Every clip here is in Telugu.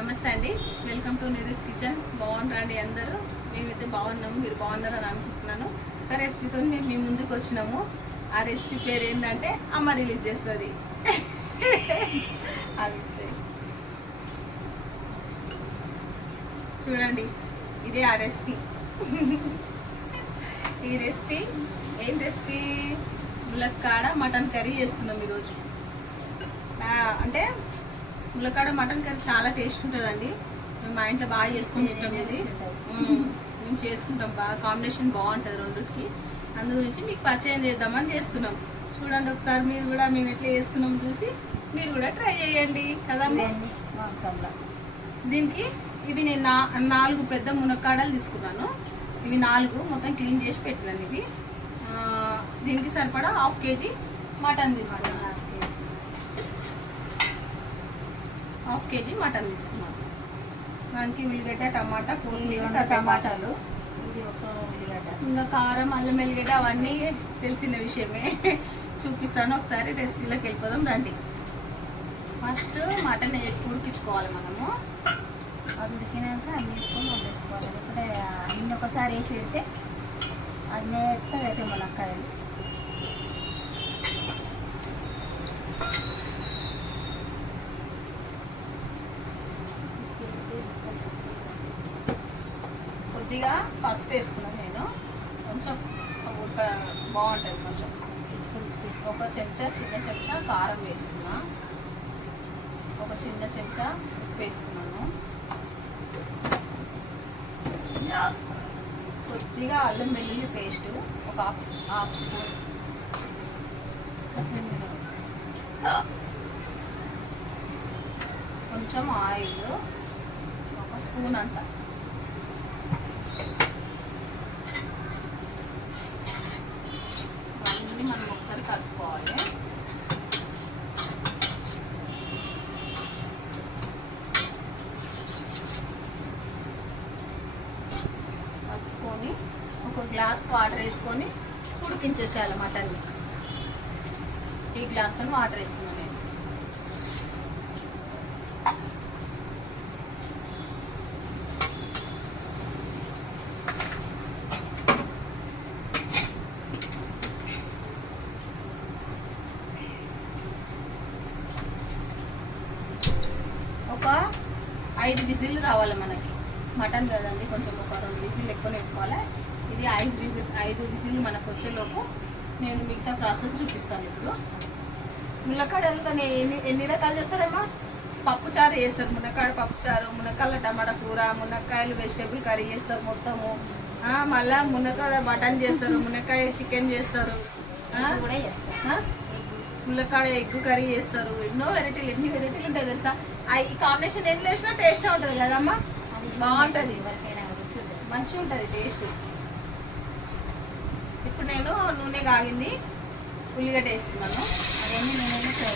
నమస్తే అండి. వెల్కమ్ టు నిరీస్ కిచెన్ బాగున్నారండి అందరూ? మేమైతే బాగున్నాము మీరు బాగున్నారని అనుకుంటున్నాను. కొత్త రెసిపీతో మేము మీ ముందుకు వచ్చినాము. ఆ రెసిపీ పేరు ఏంటంటే అమ్మ రిలీజ్ చేస్తుంది. చూడండి ఇదే ఆ రెసిపీ ఈ రెసిపీ ఏం రెసిపీ ములక్కాడ మటన్ కర్రీ చేస్తున్నాం ఈరోజు. అంటే ములక్కాడ మటన్ కర్రీ చాలా టేస్ట్ ఉంటుందండి. మేము మా ఇంట్లో బాగా చేసుకుని తింటాం ఇది మ్మ్. చేసుకుంటాం బాగా. కాంబినేషన్ బాగుంటుంది రెండుకి అందు గురించి మీకు పరిచయం చేద్దామని చేస్తున్నాం. చూడండి ఒకసారి మీరు కూడా మేము ఎట్లా చేస్తున్నాం చూసి మీరు కూడా ట్రై చేయండి. మాంసంలో. దీనికి ఇవి నేను నాలుగు పెద్ద మునక్కాడలు తీసుకున్నాను. ఇవి నాలుగు మొత్తం క్లీన్ చేసి పెట్టినాను ఇవి. దీనికి సరిపడా హాఫ్ కేజీ మటన్ తీసుకున్నాను. హాఫ్ కేజీ మటన్ తీసుకున్నాను దానికి ఉల్లిగడ్డ టమాటా కొత్తిమీర. టమాటాలు. ఇంకా కారం అల్లం వెల్లిగడ్డ అవన్నీ తెలిసిన విషయమే. చూపిస్తాను ఒకసారి రెసిపీలోకి వెళ్ళిపోదాం రండి. ఫస్ట్ మటన్ ఉడికించుకోవాలి మనము. అది ఉడికినాక అన్ని వేసుకొని వండేసుకోవాలి. లేకపోతే అన్ని ఒకసారి వేసి పెడితే అది నేర్తే అయితే మునక్కాయలు కొద్దిగా పసుపు వేస్తున్నాను నేను. కొంచెం ఉడక బాగుంటుంది కొంచెం. ఒక చెంచా చిన్న చెంచా కారం వేస్తున్నా. ఒక చిన్న చెంచా ఉప్పు వేస్తున్నాను. కొద్దిగా అల్లం వెల్లుల్లి పేస్ట్ ఒక హాఫ్ హాఫ్ స్పూన్ కొంచెం ఆయిల్ ఒక స్పూన్ అంతా అన్నీ మనం ఒకసారి కలుపుకోవాలి కలుపుకొని ఒక గ్లాస్ వాటర్ వేసుకొని ఉడికించేసేయాలి మటన్ని. ఈ గ్లాస్ అని వాటర్ వేస్తున్నాను నేను. ఒక ఐదు విజిల్ రావాలి మనకి. మటన్ కదండి కొంచెం ఒక రెండు విజిల్ ఎక్కువ పెట్టుకోవాలి. ఇది ఐదు ఐదు విజిల్ మనకు వచ్చేలోపు నేను మిగతా ప్రాసెస్ చూపిస్తాను ఇప్పుడు. మునక్కాడ ఎందుకని ఎన్ని ఎన్ని రకాలు చేస్తారేమో పప్పు చారు చేస్తారు. మునక్కాడ పప్పు చారు మునక్కాయల టమాటా కూర మునక్కాయలు వెజిటేబుల్ కర్రీ చేస్తారు మొత్తము. మళ్ళా మునక్కాడ మటన్ చేస్తారు మునక్కాయ చికెన్ చేస్తారు? ములక్కాడ ఎగ్ కర్రీ చేస్తారు. ఎన్నో వెరైటీలు ఎన్ని వెరైటీలు ఉంటాయి తెలుసా? ఈ కాంబినేషన్ ఎన్ని వేసినా టేస్ట్ ఉంటుంది కదమ్మా? బాగుంటుంది. మంచిగా ఉంటుంది టేస్ట్ ఇప్పుడు నేను నూనె కాగింది. ఉల్లిగడ్డ వేస్తున్నాను. అవన్నీ నేనే ఫ్రై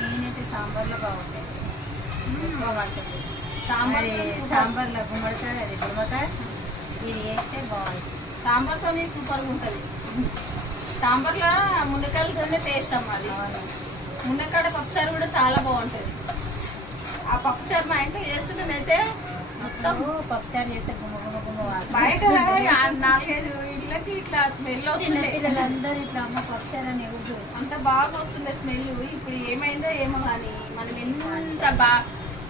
నేనైతే సాంబార్లో బాగుంటాయి. పడుతుంది సాంబార్ సాంబార్లో గుమ్మడికాయ అది గుమ్మడికాయ ఇది వేస్తే బాగుంటుంది. సాంబార్తో సూపర్గా ఉంటుంది. సాంబార్లో మునక్కాయలతోనే టేస్ట్ అమ్మ అది అవును. మునక్కాడ పప్పుచారు కూడా చాలా బాగుంటుంది ఆ పప్పుచారు మా ఇంట్లో చేస్తుంటేనైతే మొత్తం మొత్తం పప్పుచారు. బయట ఆ నాలుగైదు ఇళ్ళకి ఇట్లా స్మెల్ పిల్లలందరూ ఇట్లా అమ్మ పప్పుచారు అని అంత బాగా వస్తుండే స్మెల్ ఇప్పుడు ఏమైందో ఏమో కానీ మనం ఎంత బా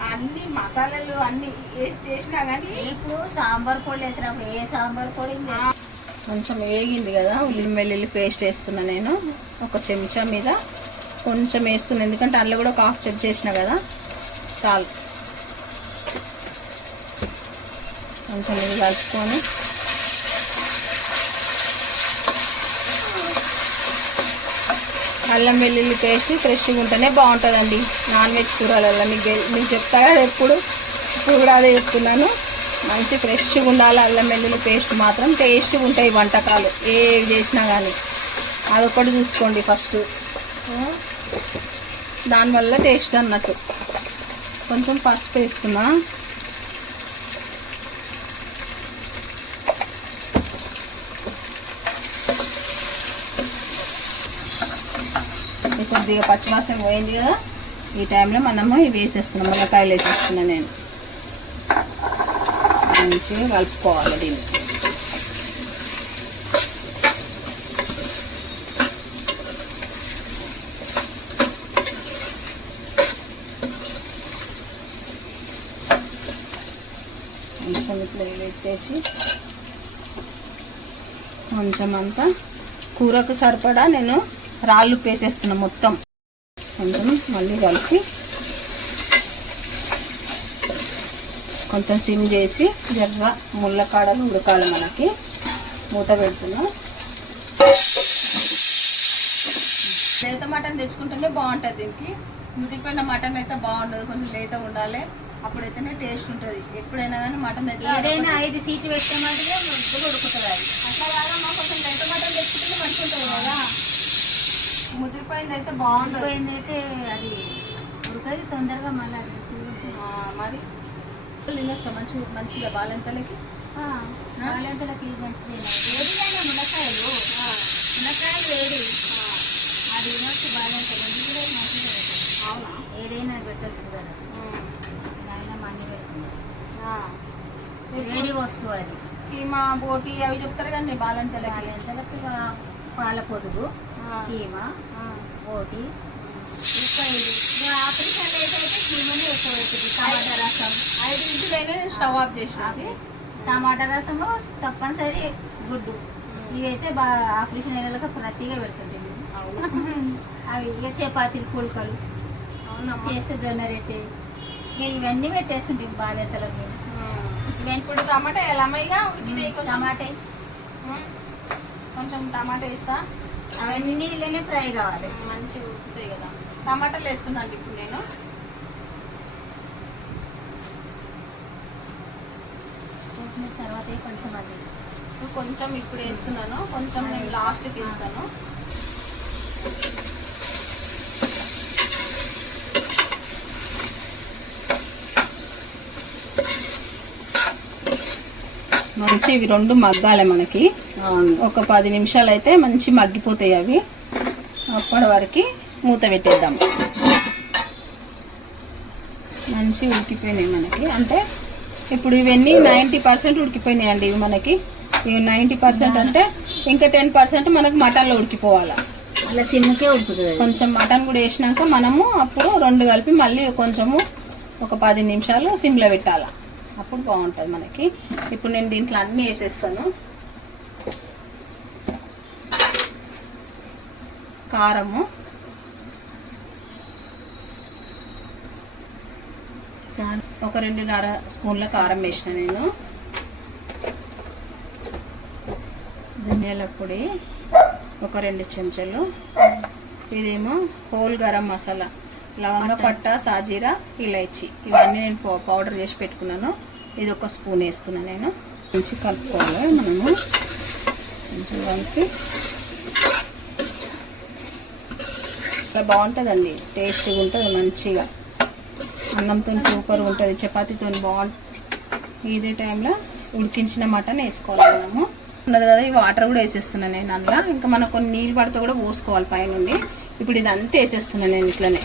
అన్ని మసాలాలు అన్ని వేసి చేసినా కానీ ఇప్పుడు సాంబార్ పొడి వేసినప్పుడు ఏ సాంబార్ పొడి కొంచెం వేగింది కదా ఉల్లి వెల్లుల్లి పేస్ట్ వేస్తున్నా నేను. ఒక చెంచా మీద కొంచెం వేస్తున్నాను. ఎందుకంటే అందులో కూడా ఒక హాఫ్ చెంచా చేసిన కదా. చాలు. కొంచెం ఇది కలుపుకొని. అల్లం వెల్లుల్లి పేస్ట్ ఫ్రెష్గా ఉంటేనే బాగుంటుందండి. నాన్ వెజ్ కూరలలో మీకు మీకు చెప్తా కదా ఎప్పుడు? ఇప్పుడు కూడా అదే చెప్తున్నాను. మంచి ఫ్రెష్గా ఉండాలి అల్లం వెల్లుల్లి పేస్ట్ మాత్రం. టేస్ట్గా ఉంటాయి వంటకాలు. ఏవి చేసినా కానీ అదొకటి చూసుకోండి ఫస్ట్. దానివల్ల టేస్ట్ అన్నట్టు. కొంచెం పసుపు వేస్తున్నా. కొద్దిగా పచ్చిమాసం పోయింది కదా ఈ టైంలో మనము ఇవి వేసేస్తున్నాం మునక్కాయలు వేసేస్తున్నాను నేను. మంచిగా కలుపుకోవాలి దీన్ని. ఇట్లా కొంచెం అంతా కూరకు సరిపడా నేను రాళ్ళు పేసేస్తున్నా మొత్తం. కొంచెం మళ్ళీ కలిపి కొంచెం సిమ్ చేసి జర్ర ముళ్ళకాడలు ఉడకాలి మనకి. మూత పెడుతున్నాం. లేత మటన్ తెచ్చుకుంటేనే బాగుంటుంది దీనికి. ముదిరిపోయిన మటన్ అయితే బాగుండదు కొంచెం లేత ఉండాలి. అప్పుడైతేనే టేస్ట్ ఉంటుంది. ఎప్పుడైనా కానీ మటన్ అయితే ఏదైనా ఐదు సీట్లు పెట్టమంటే ముద్దు ఉడుకుతుంది అది. అట్లా కాదమ్మా కొంచెం లేత మటన్ తెచ్చుకుంటే మంచిగా ఉంటుంది కదా. ముదిరిపోయింది అయితే బాగుండదు పోయిందైతే అది ఉడకది తొందరగా మళ్ళీ మరి? అసలు తినొచ్చా? మంచి మంచిగా బాలెంతలకి? బాలెంతలకి మంచిదే వేడిగానే మునక్కాయలు మునక్కాయలు వేడి అది తినొచ్చు బాలెంతలు ఇది కూడా మంచిగా ఉంటుంది. అవునా ఏదైనా పెట్టచ్చు కదా నాయన మన్ని పెడుతుంది ఆ. కీమా బోటి అవి చెప్తారు కదండి బాలెంతలకి. బాలెంతలకు పాల పొదుగు. కీమా. ఇక ఆపరేషన్ అయితే కీమానే ఎక్కువ అవుతుంది టమాటా రసం. ఐదు ఇంచులైనా నేను స్టవ్ ఆఫ్ చేసినది. టమాటా రసము తప్పనిసరి గుడ్డు. ఇవైతే బాగా ఆపరేషన్ అయిన ప్రతిగా పెడుతుంటుంది అవునా. అవి ఇక చపాతీలు పుల్కలు చేస్తే జొన్న రొట్టె. ఇవన్నీ పెట్టేస్తుంటాయి బాలెత్తలకు ఆ. ఇప్పుడు టమాటా ఎలా అమ్మాయిగా? ఉడికినాయి టమాటే. కొంచెం టమాటా వేస్తా. అవన్నీ నీళ్ళనే ఫ్రై కావాలి. మంచిగా ఉడుకుతాయి కదా. టమాటాలు వేస్తున్నాను ఇప్పుడు నేను. తర్వాత కొంచెం అది. కొంచెం ఇప్పుడు వేస్తున్నాను. కొంచెం నేను లాస్ట్కి వేస్తాను. మంచి ఇవి రెండు మగ్గాలి మనకి. ఒక పది నిమిషాలు అయితే మంచి మగ్గిపోతాయి అవి. అప్పటి వరకు మూత పెట్టేద్దాం. మంచి ఉడికిపోయినాయి మనకి. అంటే ఇప్పుడు ఇవన్నీ నైంటీ పర్సెంట్ ఉడికిపోయినాయి అండి ఇవి మనకి. ఇవి నైంటీ పర్సెంట్ అంటే ఇంకా టెన్ పర్సెంట్ మనకు మటన్లో ఉడికిపోవాలి. అలా సిమ్కే ఉడుకుతుంది. కొంచెం మటన్ కూడా వేసినాక మనము అప్పుడు రెండు కలిపి మళ్ళీ కొంచెము ఒక పది నిమిషాలు సిమ్లో పెట్టాలి. అప్పుడు బాగుంటుంది మనకి. ఇప్పుడు నేను దీంట్లో అన్నీ వేసేస్తాను. కారము. ఒక రెండున్నర స్పూన్ల కారం వేసిన నేను. ధనియాల పొడి. ఒక రెండు చెంచాలు. ఇదేమో హోల్ గరం మసాలా. లవంగ పట్ట సాజీరా ఇలైచి. ఇవన్నీ నేను పౌడర్ చేసి పెట్టుకున్నాను. ఇది ఒక స్పూన్ వేస్తున్నాను నేను. మంచి కలుపుకోవాలి. మనము కొంచెం కలిపి ఇలా బాగుంటుందండి. టేస్టీగా ఉంటుంది మంచిగా. అన్నంతో సూపర్ ఉంటుంది. చపాతీతో బాగుంటుంది ఇదే టైంలో ఉడికించిన మటన్ వేసుకోవాలి మనము. ఉన్నది కదా ఈ వాటర్ కూడా వేసేస్తున్నాను నేను అందులో. ఇంకా మనకు కొన్ని నీళ్ళు పడితే కూడా పోసుకోవాలి పైనుండి. ఇప్పుడు ఇదంతా వేసేస్తున్నాను నేను ఇట్లనే.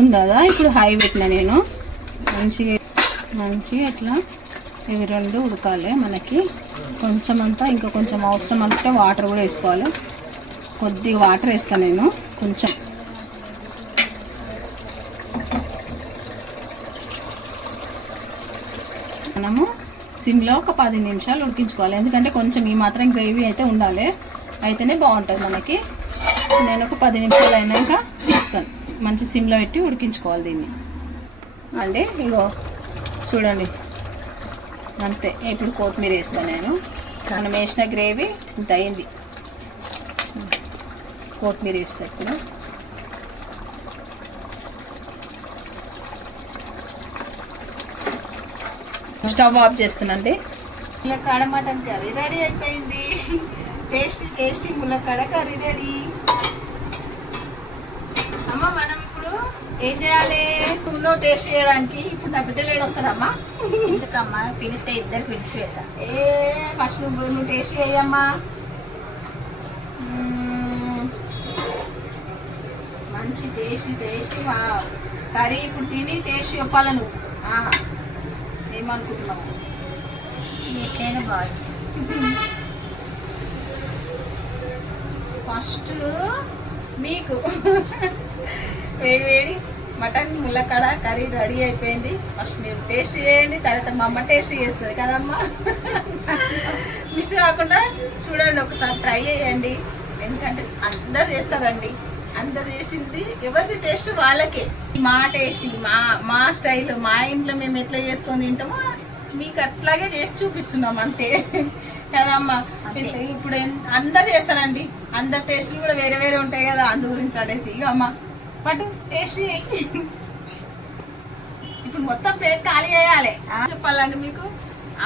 ఉంది కదా ఇప్పుడు హై పెట్టిన నేను. మంచిగా మంచిగా ఇట్లా ఇవి రెండు ఉడకాలి మనకి. కొంచెం అంతా ఇంకా కొంచెం అవసరం అంటే వాటర్ కూడా వేసుకోవాలి. కొద్దిగా వాటర్ వేస్తాను నేను కొంచెం. మనము సిమ్లో ఒక పది నిమిషాలు ఉడికించుకోవాలి. ఎందుకంటే కొంచెం ఈ మాత్రం గ్రేవీ అయితే ఉండాలి. అయితేనే బాగుంటుంది మనకి. నేను ఒక పది నిమిషాలు అయినాక మంచి సిమ్లో పెట్టి ఉడికించుకోవాలి దీన్ని. అండి ఇగో చూడండి. అంతే ఇప్పుడు కొత్తిమీర వేస్తాను నేను. మనం వేసిన గ్రేవీ ఇంత అయింది. కొత్తిమీర వేస్తా ఇప్పుడు. స్టవ్ ఆఫ్ చేస్తున్నాండి ములక్కాడ మటన్ కర్రీ రెడీ అయిపోయింది. టేస్టీ టేస్టీ ములక్కాడ కర్రీ రెడీ అమ్మ మనం ఇప్పుడు ఏం చేయాలి? టూలో టేస్ట్ చేయడానికి ఇప్పుడు నా బిడ్డలు ఏడొస్తారమ్మా ఎందుకమ్మా? పిలిస్తే ఇద్దరు పిలిచి పెడతా. ఏ ఫస్ట్ నువ్వు నువ్వు టేస్ట్ చేయమ్మా. మ్మ్. మంచి టేస్ట్ టేస్ట్ కర్రీ ఇప్పుడు తిని టేస్ట్ చెప్పాల నువ్వు? ఏమనుకుంటున్నావు? ఎట్లయినా బాగుంది ఫస్ట్ మీకు వేడి వేడి మటన్ ముల్లకడ కర్రీ రెడీ అయిపోయింది. ఫస్ట్ మీరు టేస్ట్ చేయండి తర్వాత మా అమ్మ టేస్ట్ చేస్తుంది కదమ్మా. మిస్ కాకుండా చూడండి ఒకసారి ట్రై చేయండి. ఎందుకంటే అందరు చేస్తారండి. అందరు చేసింది ఎవరిది టేస్ట్ వాళ్ళకే. మా టేస్ట్ మా మా స్టైల్ మా ఇంట్లో మేము ఎట్లా చేసుకొని తింటామో మీకు అట్లాగే చేసి చూపిస్తున్నాం అంతే. కదమ్మా. ఇప్పుడు అందరు చేస్తారండి. అందరు టేస్ట్లు కూడా వేరే వేరే ఉంటాయి కదా అందు గురించి అనేసి. ఇక అమ్మ. పట్టు టేస్ట్ ఇప్పుడు మొత్తం ప్లేట్ ఖాళీ చేయాలి. చెప్పాలండి మీకు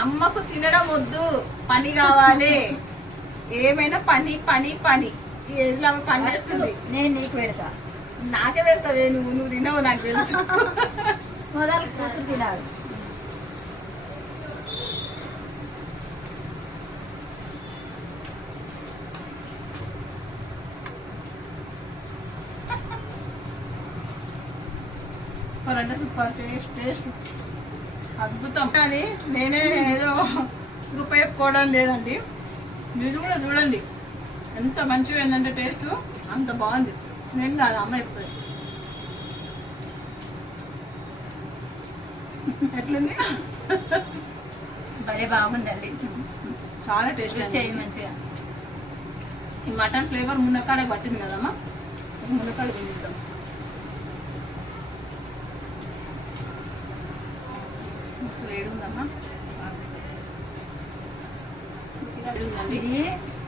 అమ్మకు తినడం వద్దు. పని కావాలి. ఏమైనా పని పని పని. ఈ ఏజ్లో ఆమె పని చేస్తుంది. నేను నీకు పెడతా. నాకే పెడతావే నువ్వు నువ్వు తినవు నాకు తెలుసు. మొదలు తినాలి. సూపర్ అంటే సూపర్ టేస్ట్ టేస్ట్. అద్భుతం. కానీ నేనే ఏదో చెప్పుకోవడం లేదండి. మీరు కూడా చూడండి ఎంత మంచిగా ఏంటంటే టేస్ట్. అంత బాగుంది. నేను కాదు అమ్మ చెప్తుంది. ఎట్లుంది? భలే బాగుందండి. చాలా టేస్ట్ చేయి మంచిగా. ఈ మటన్ ఫ్లేవర్ మునక్కాడ పట్టింది కదమ్మా? మునక్కాడ తింటాం ఏడుందమ్మా ఏడుందండి ఇది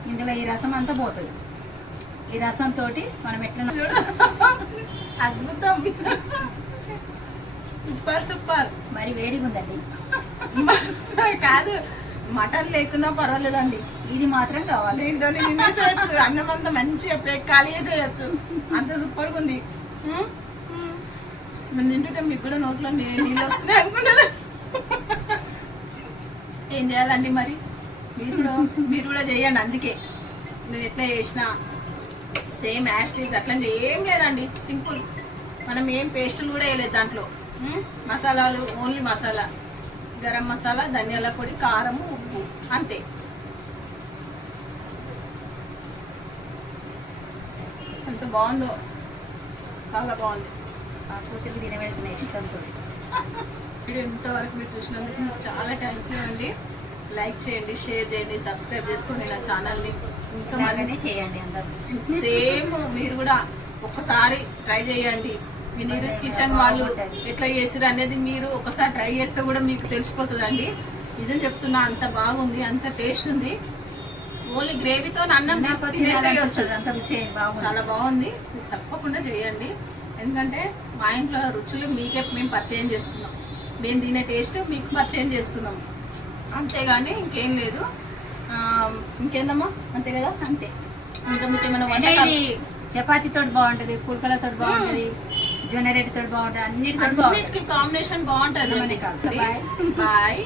ఇందులో ఈ రసం అంతా పోతుంది. ఈ రసం తోటి మనం ఎట్లా చూడు. అద్భుతం. Super super. మరి వేడిగా ఉందండి కాదు మటన్ లేకున్నా పర్వాలేదండి. ఇది మాత్రం కావాలి. దీంతో నిన్నేసేయచ్చు అన్నం అంతా మంచిగా ఖాళీ చేసేయచ్చు. అంత సూపర్గా ఉంది? మేము తింటుంటే మీకు కూడా నోట్లో నీళ్ళు వస్తున్నాయి అనుకున్నాను ఏం చేయాలండి మరి? మీరు కూడా మీరు కూడా చేయండి అందుకే. నేను ఎట్లా చేసిన. సేమ్ యాస్టీస్ అట్లా ఏం లేదండి సింపుల్. మనం ఏం పేస్టులు కూడా వేయలేదు దాంట్లో? మసాలాలు ఓన్లీ మసాలా. గరం మసాలా ధనియాల పొడి కారము ఉప్పు. అంతే. ఎంత బాగుందో? చాలా బాగుంది. ఆ కూతురికి తినబెడుతున్న ఇష్టంతో వీడియో ఇంతవరకు మీరు చూసినందుకు మీకు చాలా థ్యాంక్ యూ అండి. లైక్ చేయండి షేర్ చేయండి సబ్స్క్రైబ్ చేసుకోండి నా ఛానల్ని ఇంకా మళ్ళీ అలాగనే చేయండి అందరూ. సేమ్ మీరు కూడా ఒక్కసారి ట్రై చేయండి. వినీరస్ కిచెన్ వాళ్ళు ఎట్లా చేసిరు అనేది మీరు ఒకసారి ట్రై చేస్తే కూడా మీకు తెలిసిపోతుందండి. నిజం చెప్తున్నా అంత బాగుంది అంత టేస్ట్ ఉంది. ఓన్లీ గ్రేవీతో అన్నం తినేసేయచ్చు చాలా బాగుంది. తప్పకుండా చేయండి. ఎందుకంటే మా ఇంట్లో రుచులు మీకే మేము పరిచయం చేస్తున్నాం. మేము తినే టేస్ట్ మీకు పరిచయం చేస్తున్నాం. అంతేగాని ఇంకేం లేదు. ఆ, ఇంకేందమ్మా? అంతే కదా? అంతే. ఇంకా మీకు ఏమైనా వంటకాలు? చపాతీతో బాగుంటది పుల్కలతో బాగుంటది జొన్న రెడ్డితో బాగుంటది అన్నిటితో కాంబినేషన్ బాగుంటుంది. బాయ్